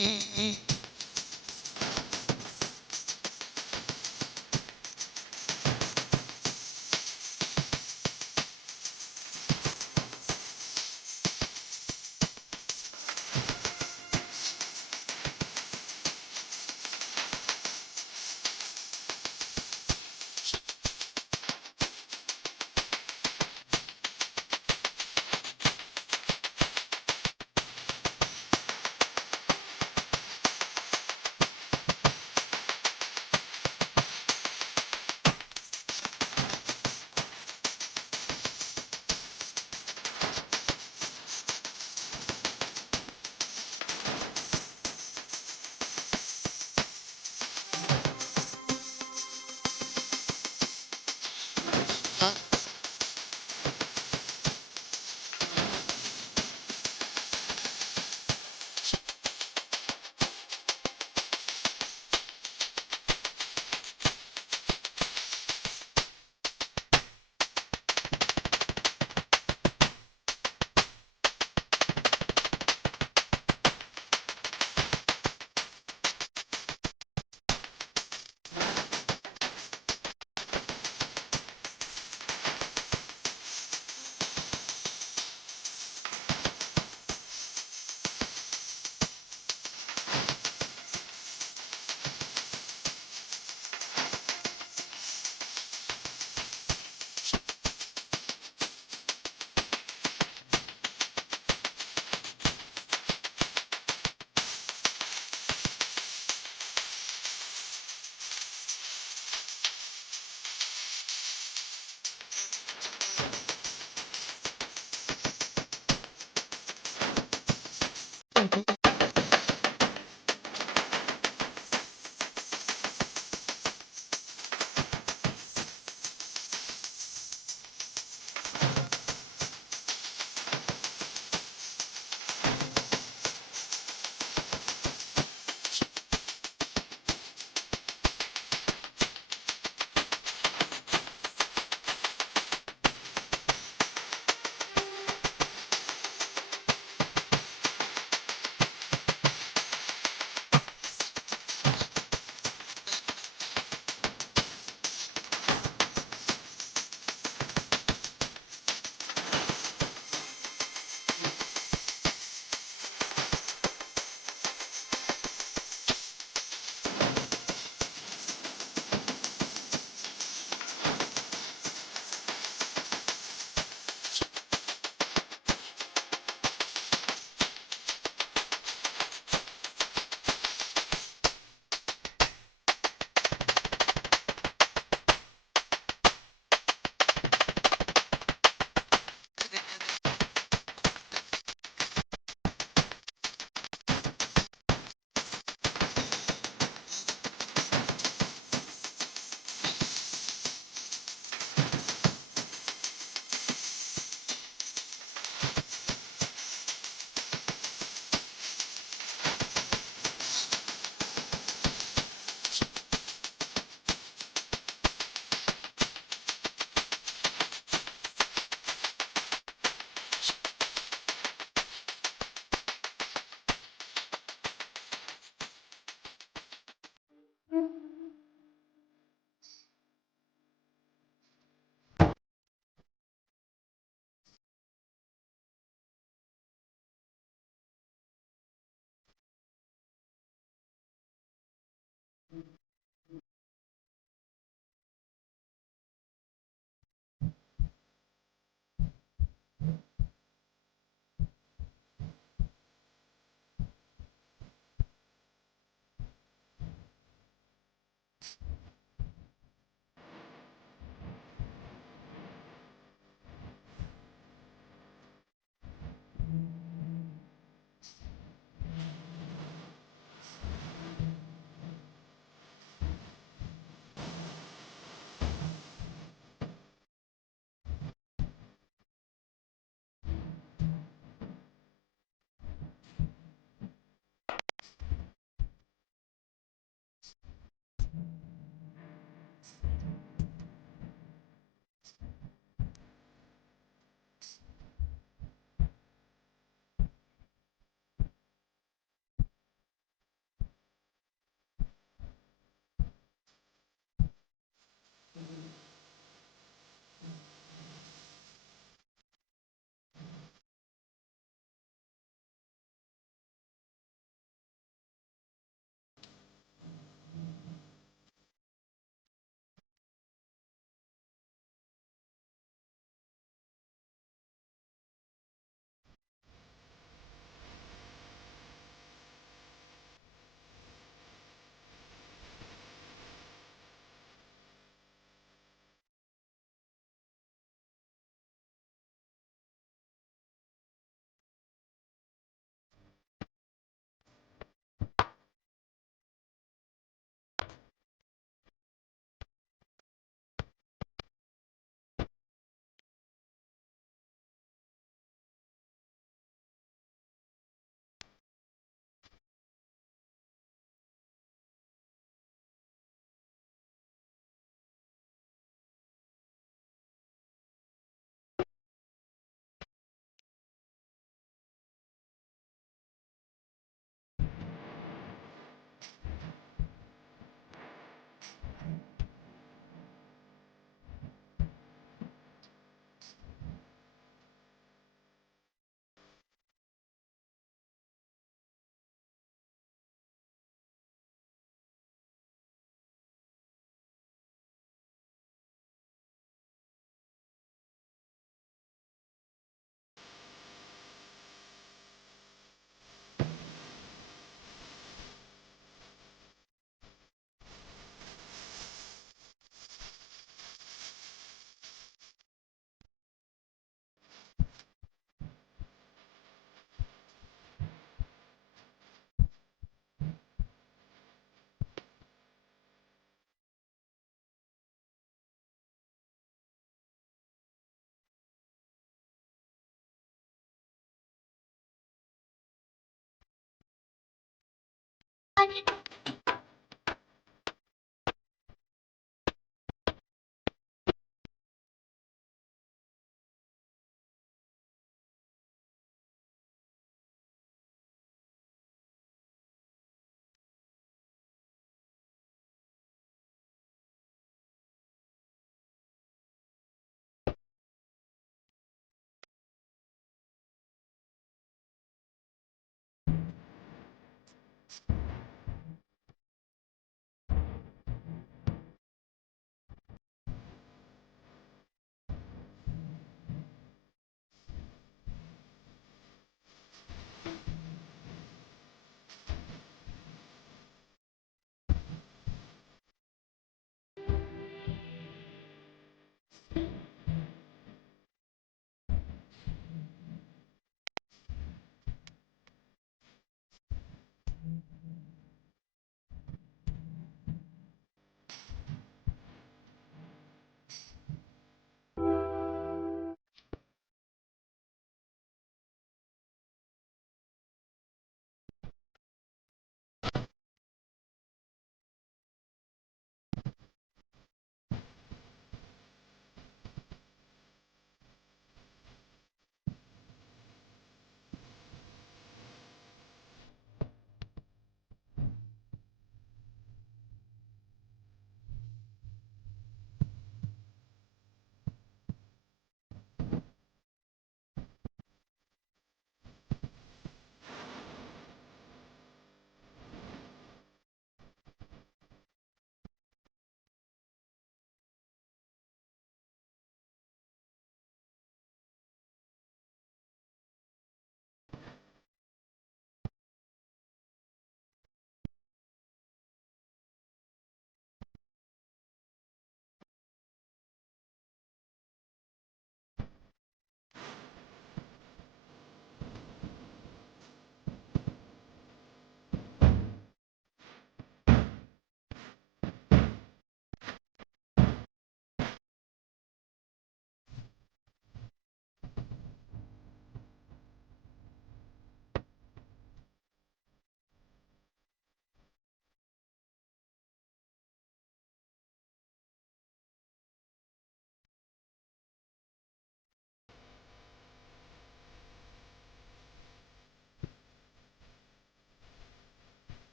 嗯嗯